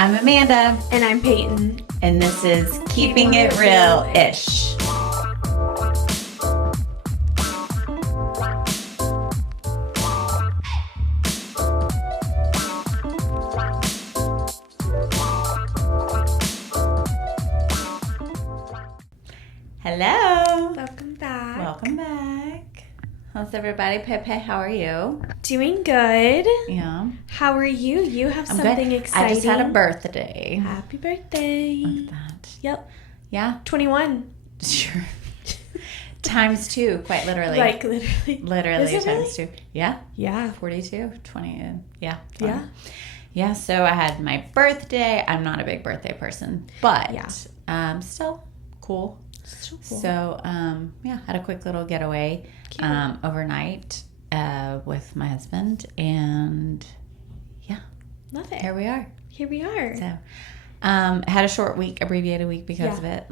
I'm Amanda. And I'm Peyton. And this is Keeping It Real-ish. Hello. Welcome back. Welcome back. How's everybody? Pepe, how are you? Doing good. Yeah. How are you? You have I'm something good. exciting. I just had a birthday. Happy birthday. Look at that. Yep. Yeah? 21. Sure. Times two, quite literally. Like literally. Literally Is it times really? two. Yeah. Yeah. 42, 20, yeah. 20. Yeah. Yeah, so I had my birthday. I'm not a big birthday person, but still cool. So cool. So, had a quick little getaway overnight with my husband, and Love it. here we are. Here we are. So, had a short week, abbreviated week because of it.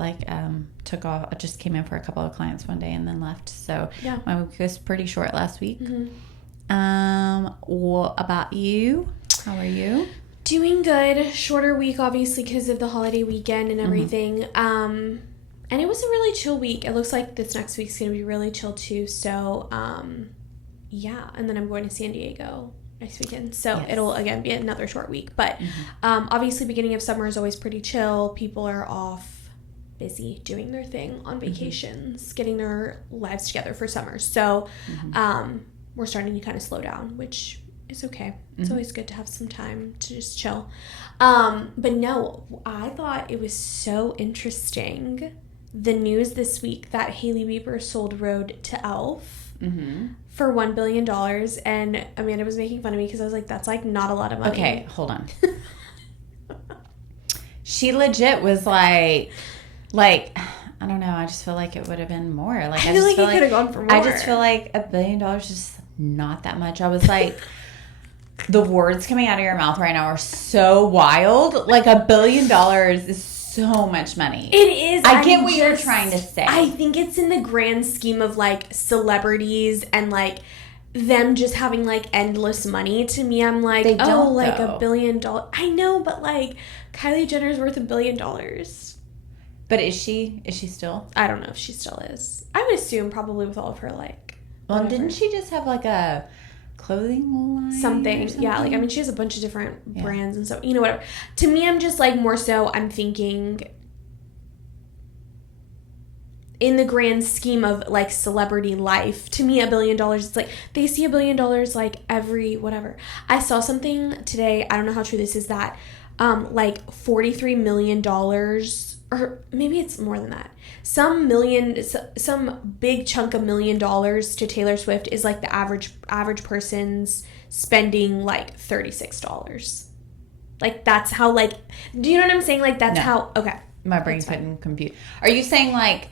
Took off. I just came in for a couple of clients one day and then left. So my week was pretty short last week. Mm-hmm. What about you? How are you? Doing good. Shorter week, obviously, because of the holiday weekend and everything. And it was a really chill week. It looks like this next week's going to be really chill, too. So, And then I'm going to San Diego next weekend. So it'll, again, be another short week. But obviously, beginning of summer is always pretty chill. People are off, busy, doing their thing on vacations, getting their lives together for summer. So we're starting to kind of slow down, which is okay. It's always good to have some time to just chill. But no, I thought it was so interesting, the news this week that Hailey Bieber sold Rhode to Elf for $1 billion. And Amanda was making fun of me because I was like, that's like not a lot of money. Okay, hold on. She legit was like, I don't know. I just feel like it would have been more. Like I feel just like it could have gone for more. I just feel like $1 billion is just not that much. I was like, the words coming out of your mouth right now are so wild. Like $1 billion is so much money. It is. I get what you're trying to say. I think it's in the grand scheme of like celebrities and like them just having like endless money. To me, I'm like, $1 billion. I know, but like Kylie Jenner's worth $1 billion. But is she still? I don't know if she still is. I would assume probably with all of her like. Well, whatever. didn't she just have like a clothing line? Something. Yeah, like I mean she has a bunch of different brands and so whatever. To me, I'm just like more so I'm thinking in the grand scheme of like celebrity life. To me, $1 billion is like they see $1 billion like every whatever. I saw something today, I don't know how true this is, that like $43 million, or maybe it's more than that. Some big chunk of $1 million to Taylor Swift is like the average person's spending like $36. Like that's how like, do you know what I'm saying? Like that's how, okay. My brain couldn't compute. Are you saying like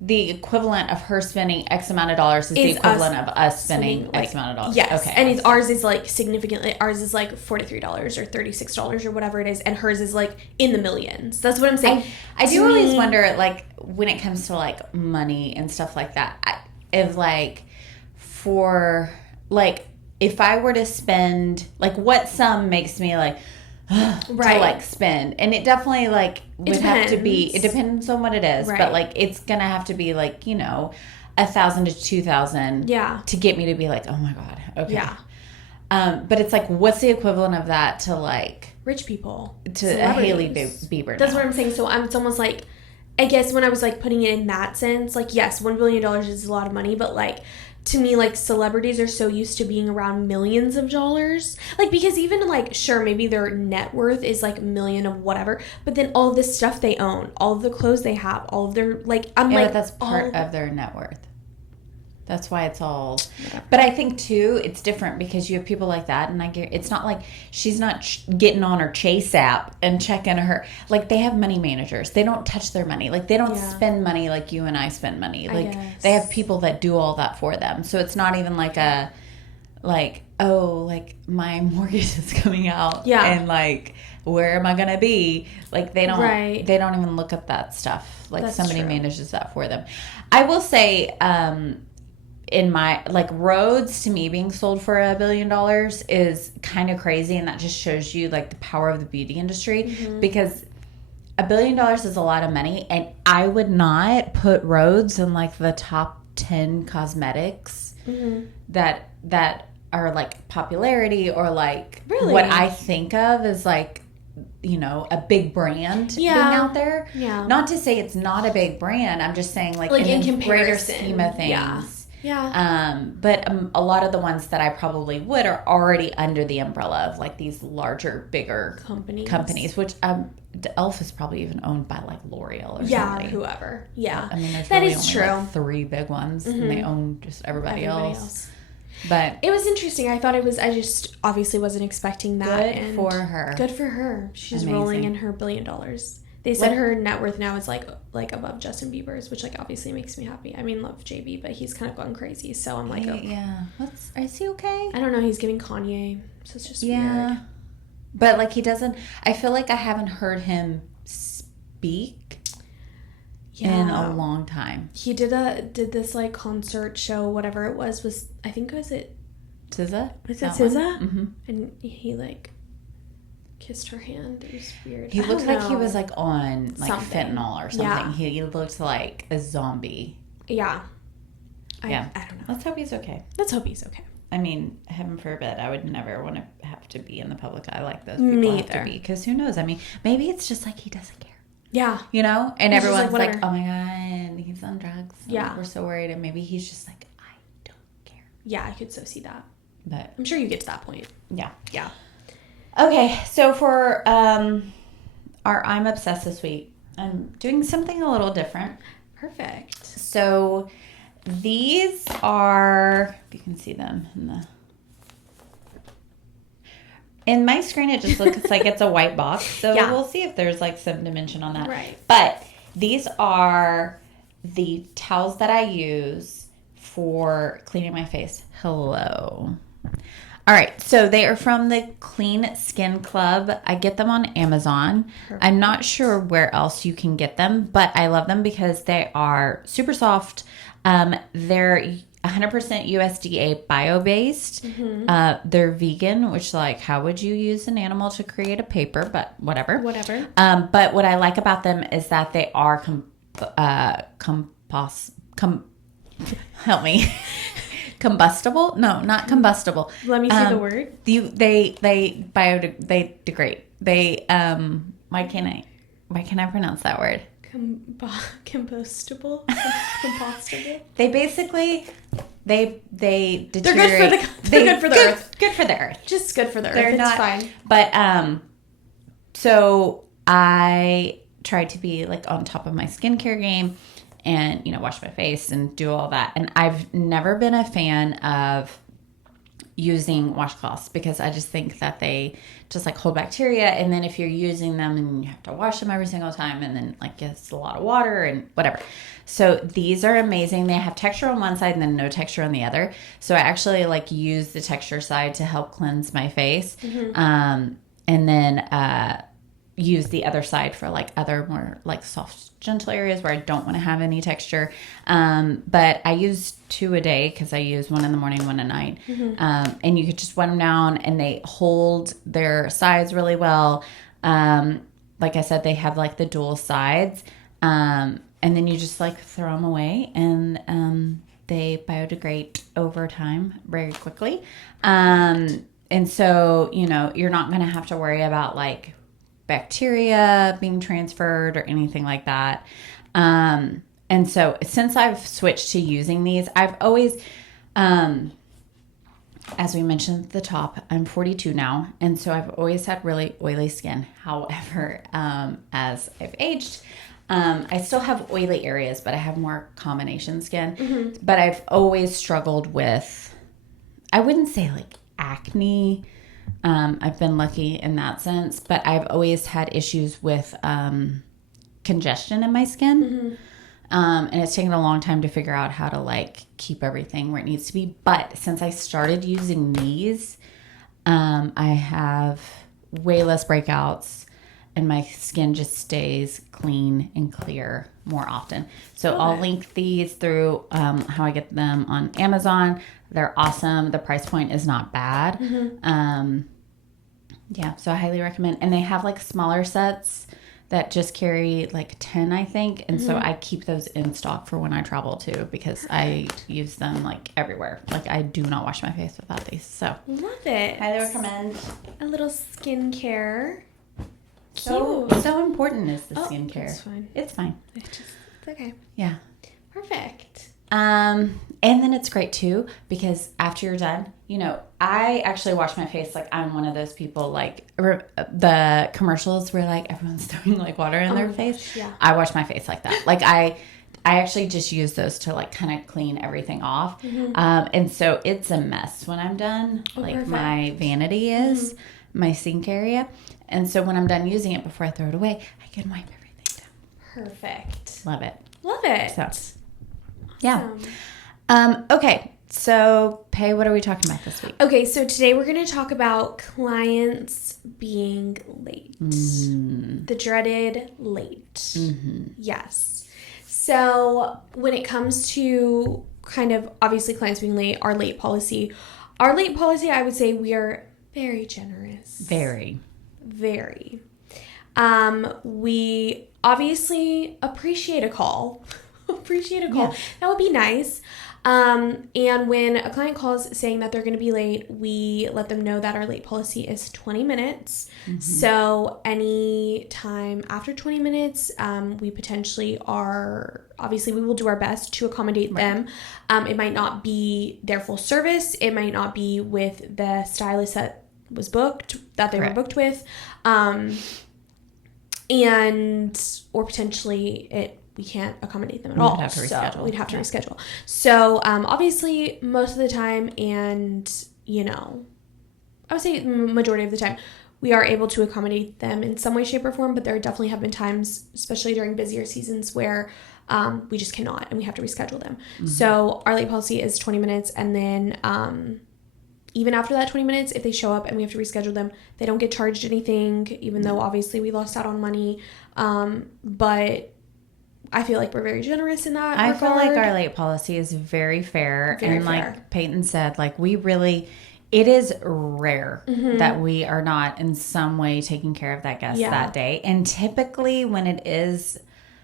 the equivalent of her spending X amount of dollars is the equivalent of us spending X amount of dollars? Yes. Okay. And ours is like significantly, ours is like $43 or $36 or whatever it is. And hers is like in the millions. That's what I'm saying. I do always wonder, like, when it comes to like money and stuff like that, if like if I were to spend, like, what sum makes me like, to like spend, and it definitely like would have to be, it depends on what it is, but like it's gonna have to be like, $1,000 to $2,000 to get me to be like, oh my god, okay, but it's like, what's the equivalent of that to like rich people, to a Hailey Bieber? That's what I'm saying. So it's almost like, I guess when I was like putting it in that sense, like yes, $1 billion is a lot of money, but like to me, like, celebrities are so used to being around millions of dollars. Like, because even, like, sure, maybe their net worth is, like, a million of whatever. But then all of this stuff they own, all of the clothes they have, all of their, like, but that's part of their net worth. That's why it's all... But I think, too, it's different because you have people like that, and it's not like she's not getting on her Chase app and checking her... Like, they have money managers. They don't touch their money. Like, they don't spend money like you and I spend money. Like, they have people that do all that for them. So it's not even like a... Like, oh, like, my mortgage is coming out. Yeah. And, like, where am I going to be? Like, they don't... They don't even look at that stuff. Like, somebody manages that for them. I will say... in my, like, Rhodes to me being sold for $1 billion is kind of crazy. And that just shows you, like, the power of the beauty industry, because $1 billion is a lot of money. And I would not put Rhodes in, like, the top 10 cosmetics that are, like, popularity, or, like, what I think of as, like, you know, a big brand being out there. Yeah. Not to say it's not a big brand. I'm just saying, like in the greater scheme of things. Yeah. But a lot of the ones that I probably would are already under the umbrella of, like, these larger, bigger companies, which Elf is probably even owned by, like, L'Oreal or somebody. Whoever. Yeah. I mean, there's that really is only true. Like 3 big ones, and they own just everybody else. But it was interesting. I just obviously wasn't expecting that. Good for her. Good for her. She's Amazing. rolling in her $1 billion. They said her net worth now is like above Justin Bieber's, which, like, obviously makes me happy. I mean, love JB, but he's kind of gone crazy. So I'm like, yeah. Is he okay? I don't know. He's giving Kanye, so it's just weird. But, like, he doesn't. I feel like I haven't heard him speak in a long time. He did this, like, concert show, whatever it was I think, was it SZA? Was it SZA? Mm-hmm. And he, like, kissed her hand. It was weird. He looked like he was, like, on, like, something. fentanyl or something. Yeah. He looked like a zombie. Yeah. I don't know. Let's hope he's okay. I mean, heaven forbid, I would never want to have to be in the public eye like those people have to be. Because who knows? I mean, maybe it's just like he doesn't care. Yeah. You know? And he's everyone's like, oh my God, he's on drugs. Yeah. We're so worried. And maybe he's just like, I don't care. Yeah, I could so see that. But I'm sure you get to that point. Yeah. Yeah. Okay, so for our I'm Obsessed this week, I'm doing something a little different. Perfect. So these are, if you can see them in my screen, it just looks like it's a white box. So we'll see if there's, like, some dimension on that. Right. But these are the towels that I use for cleaning my face. Hello. All right, so they are from the Clean Skin Club. I get them on Amazon. Perfect. I'm not sure where else you can get them, but I love them because they are super soft. They're 100% USDA bio-based. Mm-hmm. They're vegan, which, like, how would you use an animal to create a paper? But whatever. But what I like about them is that they are help me. Combustible? No, not combustible. Let me see the word. They degrade. They why can't I pronounce that word? Compostable? Compostable? They basically they deteriorate. They're good for the earth. Good for the earth. Just good for the earth. They're not fine. But so I tried to be, like, on top of my skincare game. And, you know, wash my face and do all that. And I've never been a fan of using washcloths because I just think that they just, like, hold bacteria. And then if you're using them and you have to wash them every single time, and then, like, it's a lot of water and whatever. So these are amazing. They have texture on one side and then no texture on the other. So I actually, like, use the texture side to help cleanse my face. Mm-hmm. And then use the other side for, like, other more, like, soft, gentle areas where I don't want to have any texture. But I use 2 a day because I use 1 in the morning, 1 at night. Mm-hmm. And you could just wet them down and they hold their sides really well. Like I said, they have, like, the dual sides. And then you just, like, throw them away and they biodegrade over time very quickly. And so, you know, you're not going to have to worry about, like, bacteria being transferred or anything like that. And so since I've switched to using these, I've always, as we mentioned at the top, I'm 42 now. And so I've always had really oily skin. However, as I've aged, I still have oily areas, but I have more combination skin. Mm-hmm. But I've always struggled with, I wouldn't say, like, acne. I've been lucky in that sense, but I've always had issues with congestion in my skin. Mm-hmm. And it's taken a long time to figure out how to, like, keep everything where it needs to be. But since I started using these, I have way less breakouts. and my skin just stays clean and clear more often. So I'll link these through how I get them on Amazon. They're awesome. The price point is not bad. Yeah, so I highly recommend. And they have like smaller sets that just carry like 10, I think. And so I keep those in stock for when I travel too, because I use them like everywhere. Like I do not wash my face without these. So love it. highly recommend. A little skincare. So important is the skincare. It's fine. It's fine. It's okay. Yeah. Perfect. And then it's great too, because after you're done, you know, I actually wash my face. Like I'm one of those people, like the commercials where like everyone's throwing like water in their face. Yeah. I wash my face like that. Like I actually just use those to like kind of clean everything off. And so it's a mess when I'm done. Like perfect. my vanity is my sink area. And so when I'm done using it, before I throw it away, I can wipe everything down. Perfect. Love it. Love it. So, yeah. Okay. So, Pay, what are we talking about this week? Okay, so today we're going to talk about clients being late. The dreaded late. Yes. So, when it comes to kind of obviously clients being late, our late policy, I would say we are very generous. Very. We obviously appreciate a call. Yeah. That would be nice. And when a client calls saying that they're going to be late, we let them know that our late policy is 20 minutes. So any time after 20 minutes, we potentially obviously we will do our best to accommodate them. It might not be their full service. It might not be with the stylist that was booked, that they were booked with. Or potentially we can't accommodate them at all. We'd have to reschedule. We'd have to reschedule. So, obviously, most of the time, and, you know, I would say majority of the time, we are able to accommodate them in some way, shape, or form, but there definitely have been times, especially during busier seasons, where we just cannot, and we have to reschedule them. So, our late policy is 20 minutes, and then even after that 20 minutes, if they show up and we have to reschedule them, they don't get charged anything, even though, obviously, we lost out on money. But I feel like we're very generous in that regard. I feel like our late policy is very fair. Like Peyton said, like it is rare that we are not in some way taking care of that guest that day. And typically when it is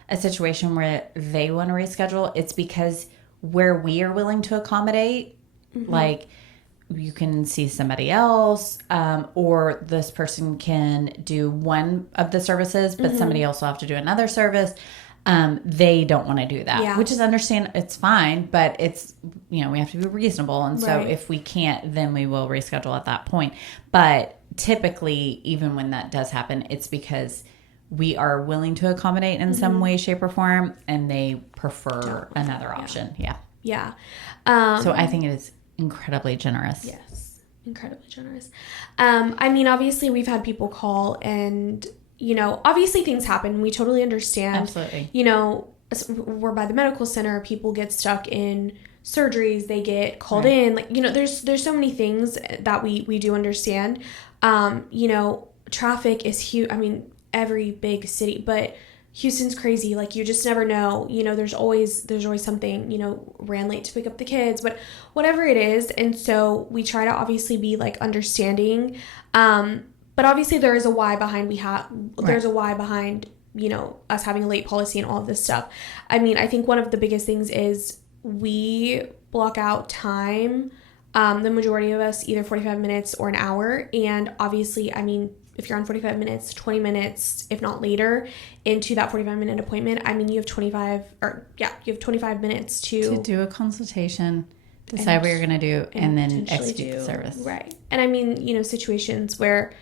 a situation where they want to reschedule, it's because where we are willing to accommodate, like you can see somebody else, or this person can do one of the services, but somebody else will have to do another service. They don't want to do that, which is it's fine, but it's, you know, we have to be reasonable. And so if we can't, then we will reschedule at that point. But typically, even when that does happen, it's because we are willing to accommodate in some way, shape, or form, and they prefer another option. Yeah. So I think it is incredibly generous. Yes. Incredibly generous. I mean, obviously we've had people call and, you know, obviously things happen. We totally understand. Absolutely. You know, we're by the medical center. People get stuck in surgeries. They get called in. Like, you know, there's so many things that we do understand. You know, traffic is huge. I mean, every big city, but Houston's crazy. Like, you just never know. You know, there's always something, you know, ran late to pick up the kids, but whatever it is. And so we try to obviously be like understanding. But obviously there is a why behind there's a why behind, you know, us having a late policy and all of this stuff. I mean, I think one of the biggest things is we block out time, the majority of us, either 45 minutes or an hour. And obviously, I mean, if you're on 45 minutes, 20 minutes, if not later, into that 45-minute appointment, I mean, you have 25 minutes to do a consultation, decide what you're going to do, and then execute the service. Right. And I mean, you know, situations where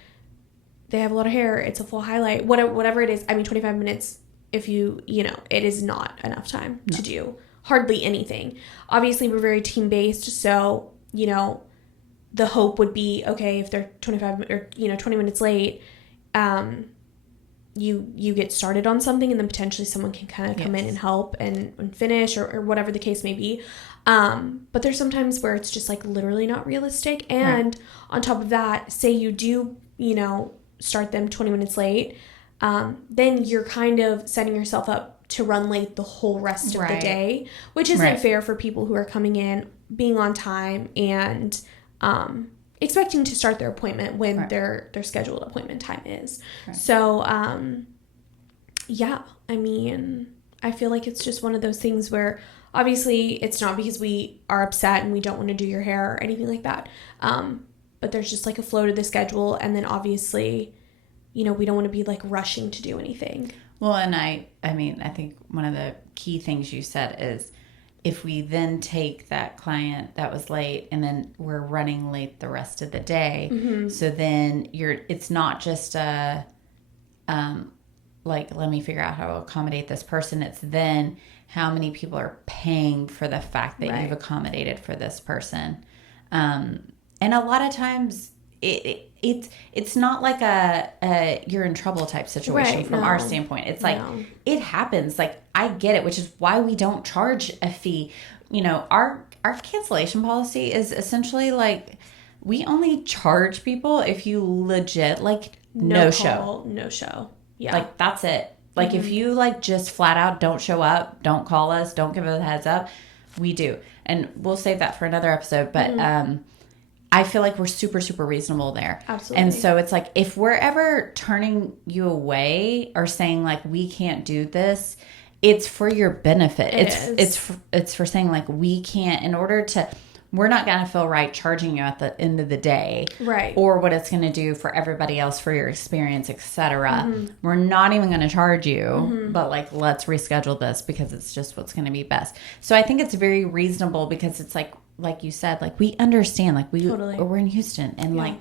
they have a lot of hair, it's a full highlight, whatever it is. I mean, 25 minutes, if you know, it is not enough time to do hardly anything. Obviously, we're very team-based, so, you know, the hope would be, okay, if they're 25 or, you know, 20 minutes late, you get started on something, and then potentially someone can kind of come in and help and finish or whatever the case may be. But there's sometimes where it's just like literally not realistic. And on top of that, say you do, you know, start them 20 minutes late, then you're kind of setting yourself up to run late the whole rest of the Right. day, which isn't Right. fair for people who are coming in, being on time, and expecting to start their appointment when Right. their scheduled appointment time is. Right. So, yeah, I mean, I feel like it's just one of those things where obviously it's not because we are upset and we don't want to do your hair or anything like that. But there's just like a flow to the schedule, and then obviously, we don't want to be like rushing to do anything. Well, and I mean, I think one of the key things you said is if we then take that client that was late and then we're running late the rest of the day, so then it's not just like, let me figure out how to accommodate this person. It's then how many people are paying for the fact that you've accommodated for this person. And a lot of times it's not like a you're in trouble type situation from our standpoint. It's like it happens. Like, I get it, which is why we don't charge a fee. Our cancellation policy is essentially like we only charge people if you legit like no show. Yeah. Like, that's it. Like, if you like just flat out don't show up, don't call us, don't give us a heads up, we do. And we'll save that for another episode. But I feel like we're super, super reasonable there. Absolutely. And so it's like, if we're ever turning you away or saying like, we can't do this, it's for your benefit. It's for saying like, we can't, we're not going to feel right charging you at the end of the day. Right. Or what it's going to do for everybody else, for your experience, etc. We're not even going to charge you, but like, let's reschedule this because it's just what's going to be best. So I think it's very reasonable because it's like you said, like, we understand, like, we're in Houston, and like,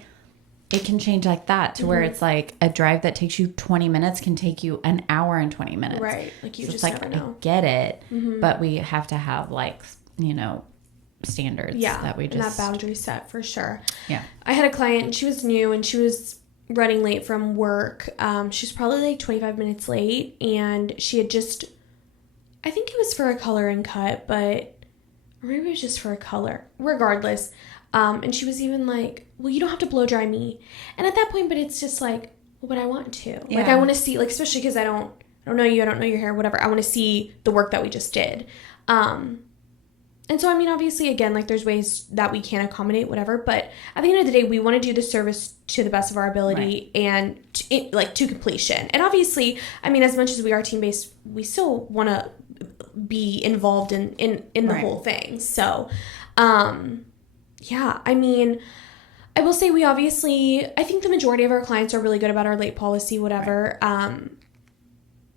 it can change like that to where it's like a drive that takes you 20 minutes can take you an hour and 20 minutes. Right. Like, you so just it's like, never know. I get it, but we have to have like, standards that we just... and that boundary set for sure. Yeah. I had a client, and she was new, and she was running late from work. She was probably like 25 minutes late, and she had just... I think it was for a color and cut, but... Or maybe it was just for a color. Regardless. And she was even like, well, you don't have to blow dry me. And at that point, but it's just like, well, but I want to. Yeah. Like, I want to see, like, especially because I don't know you, I don't know your hair, whatever. I want to see the work that we just did. And so, I mean, obviously, again, like, there's ways that we can accommodate whatever. But at the end of the day, we want to do the service to the best of our ability and, to completion. And obviously, I mean, as much as we are team-based, we still want to be involved in the whole thing. So, yeah, I mean, I will say I think the majority of our clients are really good about our late policy, whatever.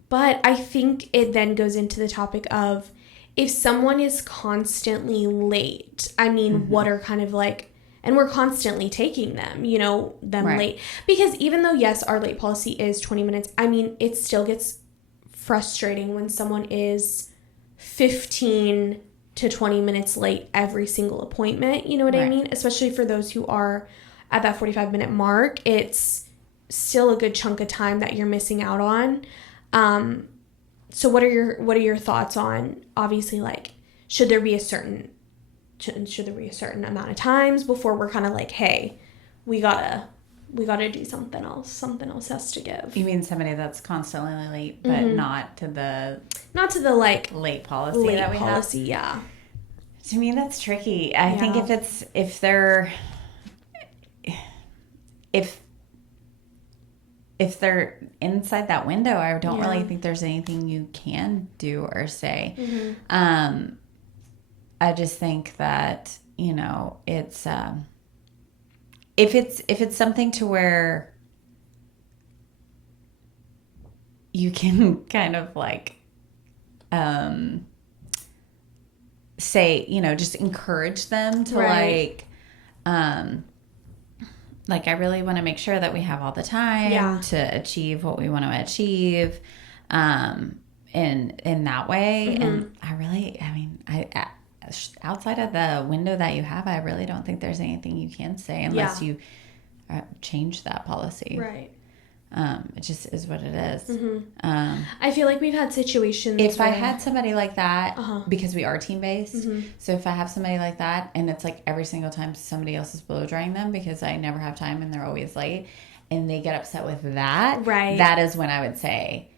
But I think it then goes into the topic of, if someone is constantly late, I mean, what are kind of like, and we're constantly taking them, late. Because even though, yes, our late policy is 20 minutes, I mean, it still gets frustrating when someone is 15 to 20 minutes late every single appointment. You know what I mean? Especially for those who are at that 45-minute mark, it's still a good chunk of time that you're missing out on. So what are your thoughts on, obviously, like, should there be a certain amount of times before we're kind of like, hey, we gotta do something else. Something else has to give. You mean somebody that's constantly late, but not to the like late policy that we have? Yeah. To me, that's tricky. I think if they're inside that window, I don't really think there's anything you can do or say. I just think that, it's if it's something to where you can kind of like say, just encourage them to like, I really want to make sure that we have all the time to achieve what we want to achieve, in that way. And I outside of the window that you have, I really don't think there's anything you can say unless you change that policy. Right. It just is what it is. I feel like we've had situations if I had somebody like that, because we are team-based, so if I have somebody like that and it's like every single time somebody else is blow drying them because I never have time and they're always late, and they get upset with that, right, that is when I would say,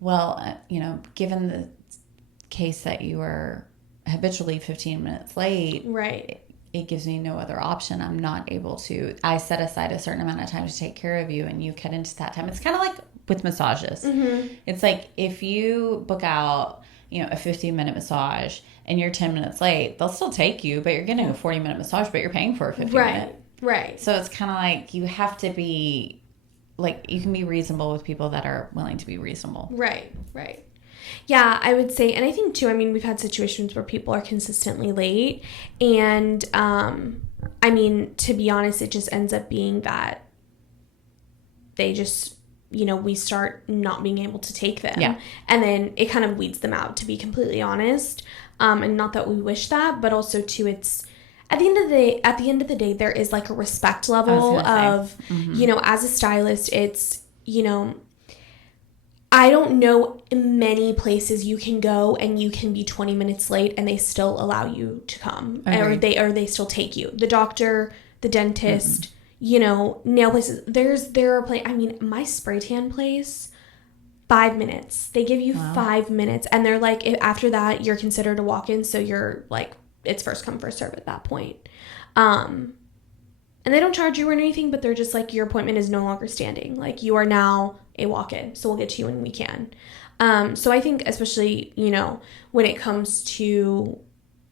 well, given the case that you were habitually 15 minutes late, right, it gives me no other option. I'm not able to. I set aside a certain amount of time to take care of you, and you cut into that time. It's kind of like with massages. Mm-hmm. It's like if you book out, a 15-minute massage and you're 10 minutes late, they'll still take you, but you're getting a 40-minute massage, but you're paying for a 15-minute. Right. So it's kind of like you have to be, like, you can be reasonable with people that are willing to be reasonable. Right. Yeah, I would say, and I think too, I mean, we've had situations where people are consistently late, and I mean, to be honest, it just ends up being that they just, we start not being able to take them. Yeah. And then it kind of weeds them out, to be completely honest. And not that we wish that, but also too, it's at the end of the day, there is like a respect level of, as a stylist, it's, I don't know many places you can go and you can be 20 minutes late and they still allow you to come, or they still take you. The doctor, the dentist, nail places. There are I mean, my spray tan place, 5 minutes. They give you 5 minutes, and they're like, after that, you're considered a walk-in, so you're like, it's first come first serve at that point. And they don't charge you or anything, but they're just like, your appointment is no longer standing. Like, you are now a walk-in, so we'll get to you when we can. So I think, especially, when it comes to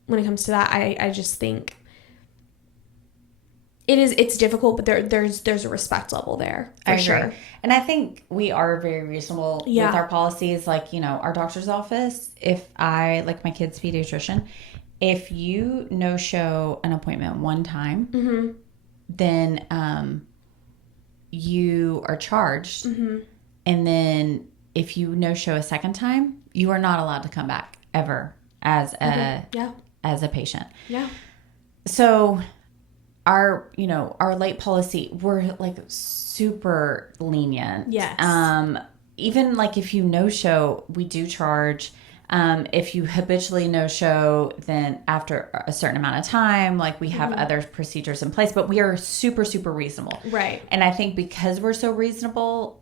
that, I just think it's difficult, but there's a respect level there for sure. And I think we are very reasonable with our policies. Like, our doctor's office, if I, like my kid's pediatrician, if you no-show an appointment one time, then you are charged. And then if you no-show a second time, you are not allowed to come back ever as a patient. Yeah. So our late policy, we're like super lenient. Yes. Even like if you no-show, we do charge. If you habitually no-show, then after a certain amount of time, like we have other procedures in place, but we are super, super reasonable. Right. And I think because we're so reasonable,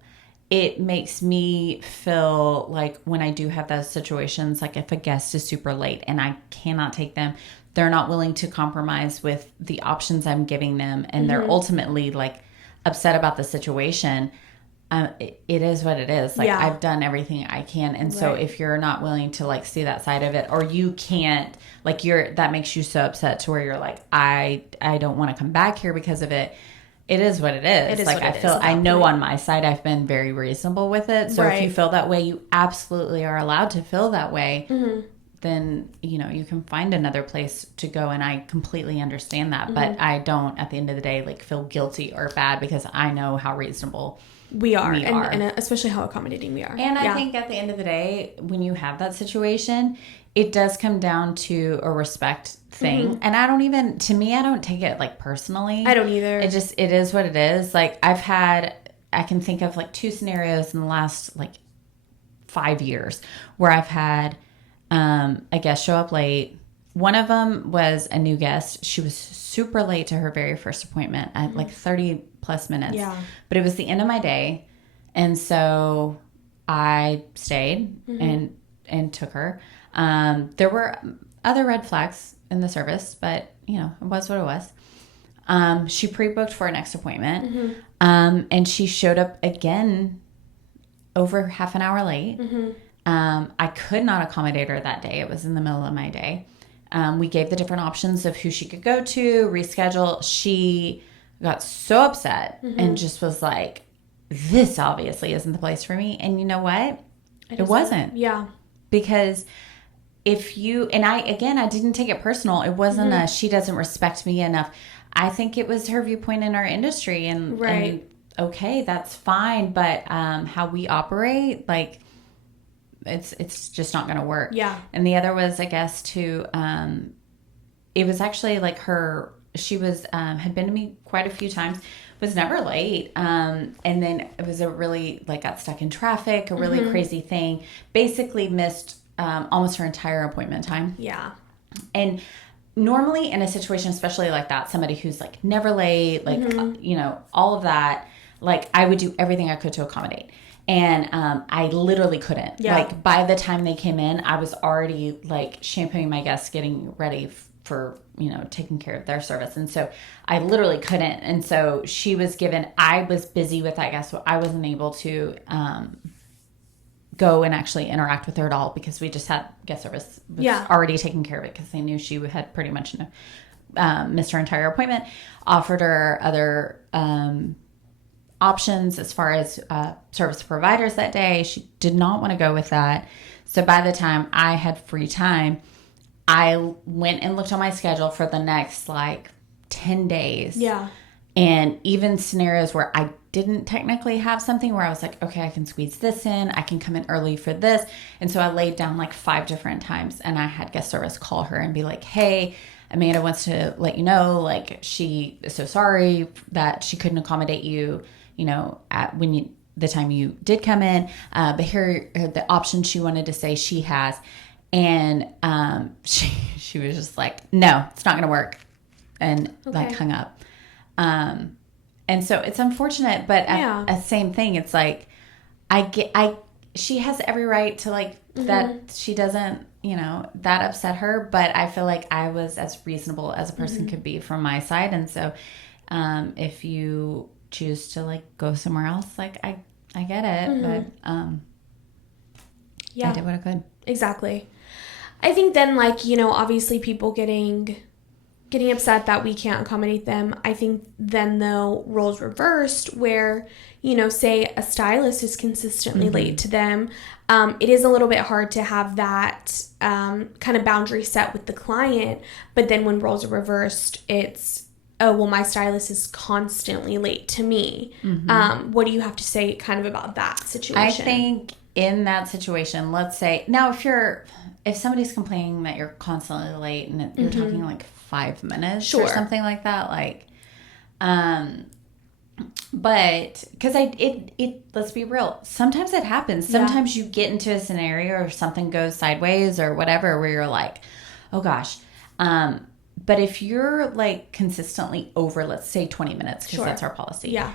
it makes me feel like when I do have those situations, like if a guest is super late and I cannot take them, they're not willing to compromise with the options I'm giving them, and they're ultimately like upset about the situation. It is what it is. Like, I've done everything I can. And so if you're not willing to like see that side of it, or you can't, like that makes you so upset to where you're like, I don't want to come back here because of it. It is what it is. It is like, what I know on my side, I've been very reasonable with it. So if you feel that way, you absolutely are allowed to feel that way. Then, you can find another place to go. And I completely understand that. But I don't, at the end of the day, like feel guilty or bad because I know how reasonable we are. And especially how accommodating we are. And I think at the end of the day, when you have that situation, it does come down to a respect thing. And I don't take it like personally. I don't either. It is what it is. Like I can think of like 2 scenarios in the last like 5 years where I've had a guest show up late. One of them was a new guest. She was super late to her very first appointment at like 30 plus minutes. Yeah. But it was the end of my day. And so I stayed and took her. There were other red flags in the service, but it was what it was. She pre-booked for her next appointment. And she showed up again over half an hour late. I could not accommodate her that day. It was in the middle of my day. We gave the different options of who she could go to, reschedule. She got so upset and just was like, this obviously isn't the place for me. And you know what? It wasn't. Yeah. Because I didn't take it personal. It wasn't she doesn't respect me enough. I think it was her viewpoint in our industry, and okay, that's fine. But how we operate, like, it's just not going to work. Yeah. And the other was a guest who, it was actually like she was, had been to me quite a few times, was never late. And then it was a really, like, got stuck in traffic, a really crazy thing, basically missed, almost her entire appointment time. Yeah. And normally in a situation, especially like that, somebody who's like never late, like, all of that, like I would do everything I could to accommodate. And I literally couldn't. Yeah. Like by the time they came in, I was already like shampooing my guests, getting ready for, you know, taking care of their service. And so I literally couldn't. And so she was given, I was busy with that guest, so I wasn't able to go and actually interact with her at all because we just had guest service was already taking care of it because they knew she had pretty much missed her entire appointment. Offered her other options as far as service providers that day. She did not want to go with that. So by the time I had free time, I went and looked on my schedule for the next like 10 days. Yeah. And even scenarios where I didn't technically have something where I was like, okay, I can squeeze this in. I can come in early for this. And so I laid down like 5 different times and I had guest service call her and be like, hey, Amanda wants to let you know, like she is so sorry that she couldn't accommodate you, you know, at the time you did come in. But here are the options she wanted to say she has. And she was just like, no, it's not going to work. And like hung up. And so it's unfortunate, but a same thing. It's like, she has every right to like that she doesn't, you know, that upset her, but I feel like I was as reasonable as a person could be from my side. And so, if you choose to like go somewhere else, like I get it, but, I did what I could. Exactly. I think then like, you know, obviously people getting upset that we can't accommodate them. I think then though roles reversed where, you know, say a stylist is consistently late to them. It is a little bit hard to have that kind of boundary set with the client. But then when roles are reversed, it's, oh, well, my stylist is constantly late to me. What do you have to say kind of about that situation? I think in that situation, let's say, now if somebody's complaining that you're constantly late and you're talking like 5 minutes or something like that, like, but because let's be real, sometimes it happens. Sometimes you get into a scenario or something goes sideways or whatever where you're like, oh gosh. But if you're like consistently over, let's say 20 minutes, because that's our policy. Yeah.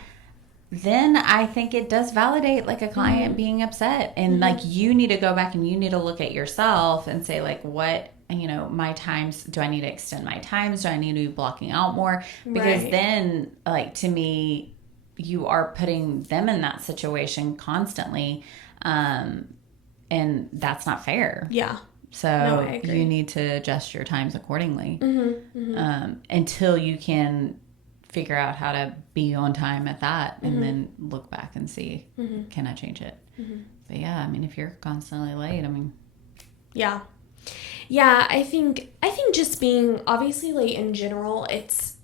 Then I think it does validate like a client being upset and like you need to go back and you need to look at yourself and say like, what, you know, my times, do I need to extend my times? Do I need to be blocking out more? Because then like to me, you are putting them in that situation constantly. And that's not fair. Yeah. So you need to adjust your times accordingly until you can figure out how to be on time at that and then look back and see, can I change it? But yeah, I mean, if you're constantly late, I mean. Yeah. Yeah, I think just being obviously late in general, it's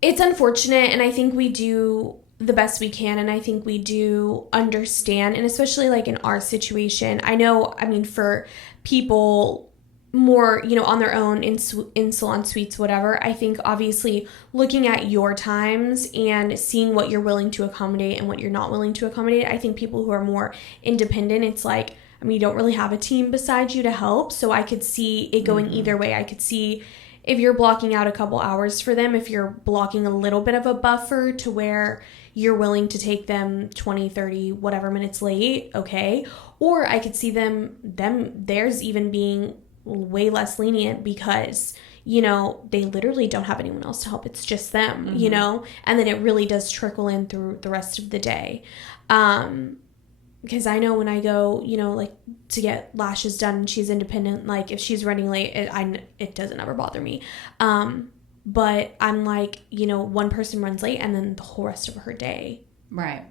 unfortunate, and I think we do the best we can, and I think we do understand, and especially like in our situation, I know, I mean, for people more, you know, on their own in salon suites, whatever, I think obviously looking at your times and seeing what you're willing to accommodate and what you're not willing to accommodate, I think people who are more independent, it's like, I mean, you don't really have a team beside you to help, so I could see it going either way. I could see if you're blocking out a couple hours for them, if you're blocking a little bit of a buffer to where you're willing to take them 20, 30, whatever minutes late, okay. Or I could see theirs even being way less lenient because, you know, they literally don't have anyone else to help. It's just them, you know, and then it really does trickle in through the rest of the day. Because I know when I go, you know, like to get lashes done and she's independent, like if she's running late, it doesn't ever bother me. But I'm like, you know, one person runs late and then the whole rest of her day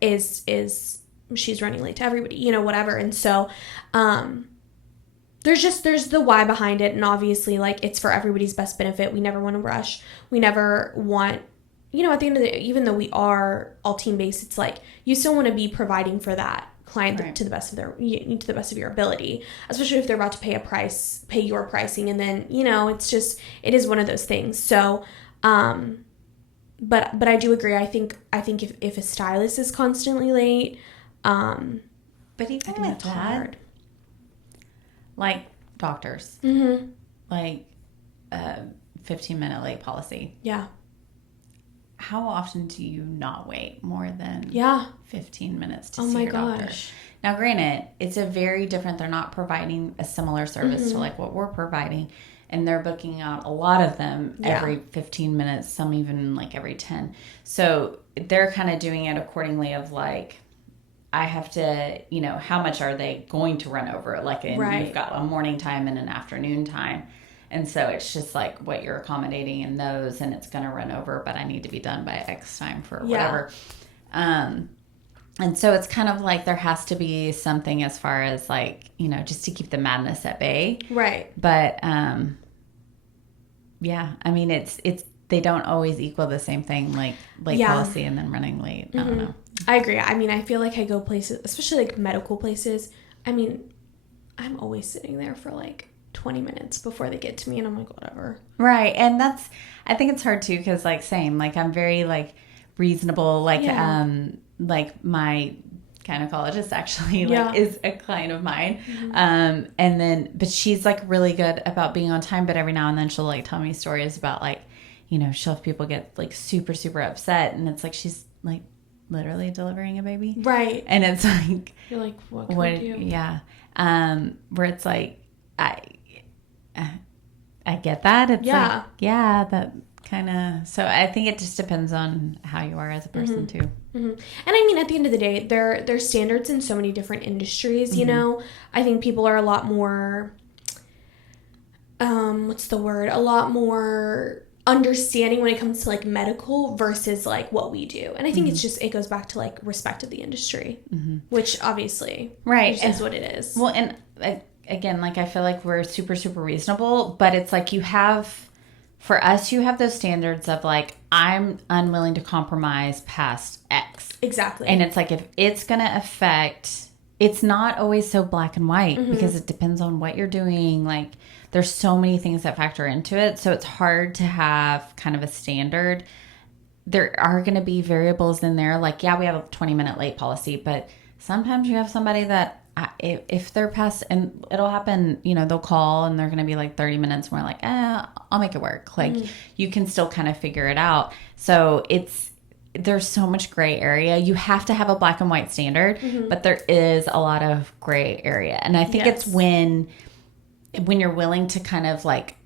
is she's running late to everybody, you know, whatever. And so, there's the why behind it. And obviously like it's for everybody's best benefit. We never want to rush. We never want, you know, at the end of the day, even though we are all team based, it's like you still want to be providing for that client to the best of your ability, especially if they're about to pay your pricing. And then, you know, it is one of those things. So, but I do agree. I think if a stylist is constantly late, but even with that, hard. Like doctors, like 15-minute late policy. Yeah. how often do you not wait more than 15 minutes to see your doctor? Now, granted, it's a very different, they're not providing a similar service to like what we're providing. And they're booking out a lot of them every 15 minutes, some even like every 10. So they're kind of doing it accordingly of like, I have to, you know, how much are they going to run over? Like, you've got a morning time and an afternoon time. And so it's just like what you're accommodating in those, and it's going to run over, but I need to be done by X time for whatever. And so it's kind of like there has to be something as far as like, you know, just to keep the madness at bay. Right. But, yeah, I mean, it's they don't always equal the same thing, like late policy and then running late. I don't know. I agree. I mean, I feel like I go places, especially like medical places. I mean, I'm always sitting there for like 20 minutes before they get to me, and I'm like, whatever. Right. And I think it's hard too, because like same, like I'm very like reasonable, like like my gynecologist actually like is a client of mine. And then, but she's like really good about being on time, but every now and then she'll like tell me stories about like, you know, she'll have people get like super, super upset, and it's like she's like literally delivering a baby. Right. And it's like, you're like, what can I do? Yeah. Where it's like, I get that. It's like, that kind of, so I think it just depends on how you are as a person too. And I mean, at the end of the day, there's standards in so many different industries, you know. I think people are a lot more, a lot more understanding when it comes to like medical versus like what we do. And I think it goes back to like respect of the industry, which obviously is what it is. Well, and again, like I feel like we're super, super reasonable, but it's like for us, you have those standards of like, I'm unwilling to compromise past X. Exactly. And it's like, if it's going to affect, it's not always so black and white because it depends on what you're doing. Like there's so many things that factor into it. So it's hard to have kind of a standard. There are going to be variables in there. Like, yeah, we have a 20-minute late policy, but sometimes you have somebody that if they're past, and it'll happen, you know, they'll call and they're going to be like 30 minutes and we're like, I'll make it work. Like you can still kind of figure it out. So there's so much gray area. You have to have a black and white standard, but there is a lot of gray area. And I think it's when you're willing to kind of like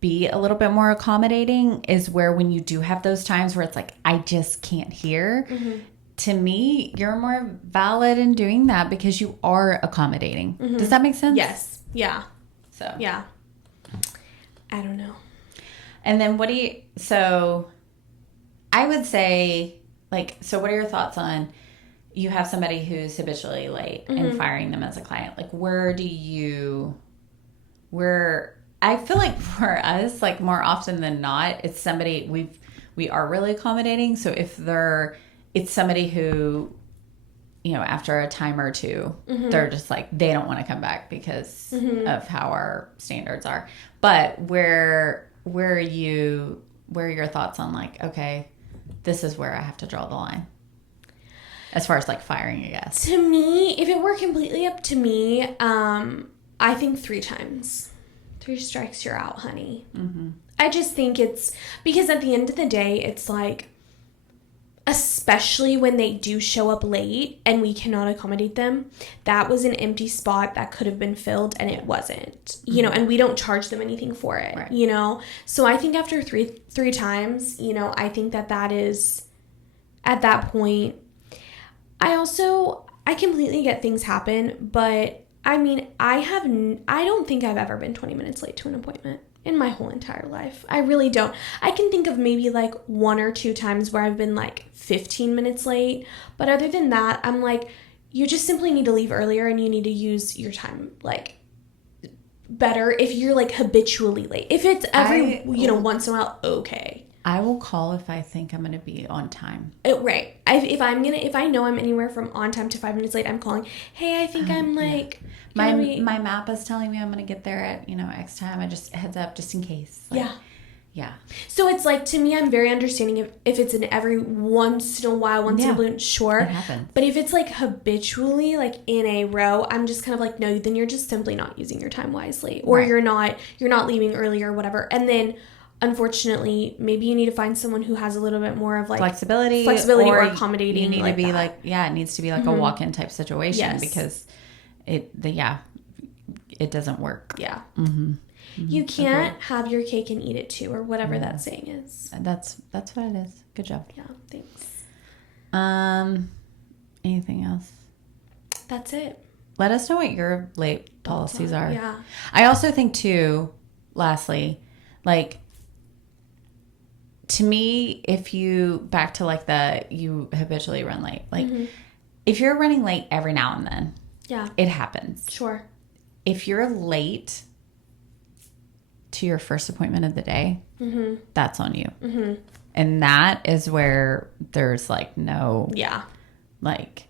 be a little bit more accommodating is where when you do have those times where it's like, I just can't hear. To me, you're more valid in doing that because you are accommodating. Does that make sense? Yes. Yeah. So. Yeah. I don't know. And then so I would say, like, so what are your thoughts on, you have somebody who's habitually late and firing them as a client? Like, I feel like for us, like more often than not, it's somebody we are really accommodating. So if it's somebody who, you know, after a time or two, they're just like, they don't want to come back because of how our standards are. But where are your thoughts on like, okay, this is where I have to draw the line as far as like firing a guest? To me, if it were completely up to me, I think 3 times. 3 strikes, you're out, honey. I just think it's because at the end of the day, it's like, especially when they do show up late and we cannot accommodate them, that was an empty spot that could have been filled and it wasn't, you know, and we don't charge them anything for it, you know? So I think after three times, you know, I think that is at that point. I completely get things happen, but I mean, I don't think I've ever been 20 minutes late to an appointment in my whole entire life. I really don't. I can think of maybe like 1 or 2 times where I've been like 15 minutes late. But other than that, I'm like, you just simply need to leave earlier and you need to use your time like better if you're like habitually late. If it's once in a while, okay. I will call if I think I'm going to be on time. Right. If I know I'm anywhere from on time to 5 minutes late, I'm calling. Hey, I think I'm like my map is telling me I'm going to get there at X time. I just heads up just in case. Like, yeah. So it's like, to me, I'm very understanding if it's in every once in a while, in a blue, sure. It happens. But if it's like habitually, like in a row, I'm just kind of like, no, then you're just simply not using your time wisely, or you're not leaving early or whatever. And then unfortunately, maybe you need to find someone who has a little bit more of like flexibility or accommodating. You need like to be that. like, it needs to be like a walk-in type situation Yes. because it doesn't work. Yeah. Mm-hmm. You can't have your cake and eat it too, or whatever that saying is. That's what it is. Good job. Yeah, thanks. Anything else? That's it. Let us know what your late policies are. Yeah. I also think too, lastly, like, to me, if you back to like you habitually run late, like if you're running late every now and then, it happens. Sure. If you're late to your first appointment of the day, that's on you. Mm-hmm. And that is where there's like no, like,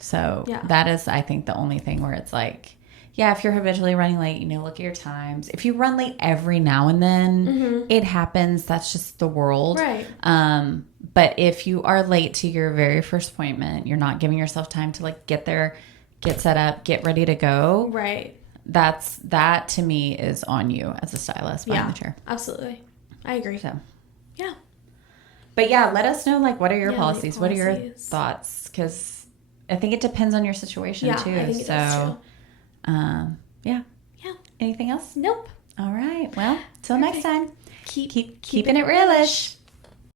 so that is, I think, the only thing where it's like, if you're habitually running late, look at your times. If you run late every now and then, it happens. That's just the world. Right. But if you are late to your very first appointment, you're not giving yourself time to like get there, get set up, get ready to go. Right. That to me is on you as a stylist behind the chair. Absolutely. I agree. So, yeah. But let us know, like, what are your policies? What are your thoughts? Because I think it depends on your situation too. I think it does too. Yeah. Anything else? Nope. All right. Well, till next time. Keeping Keeping it realish.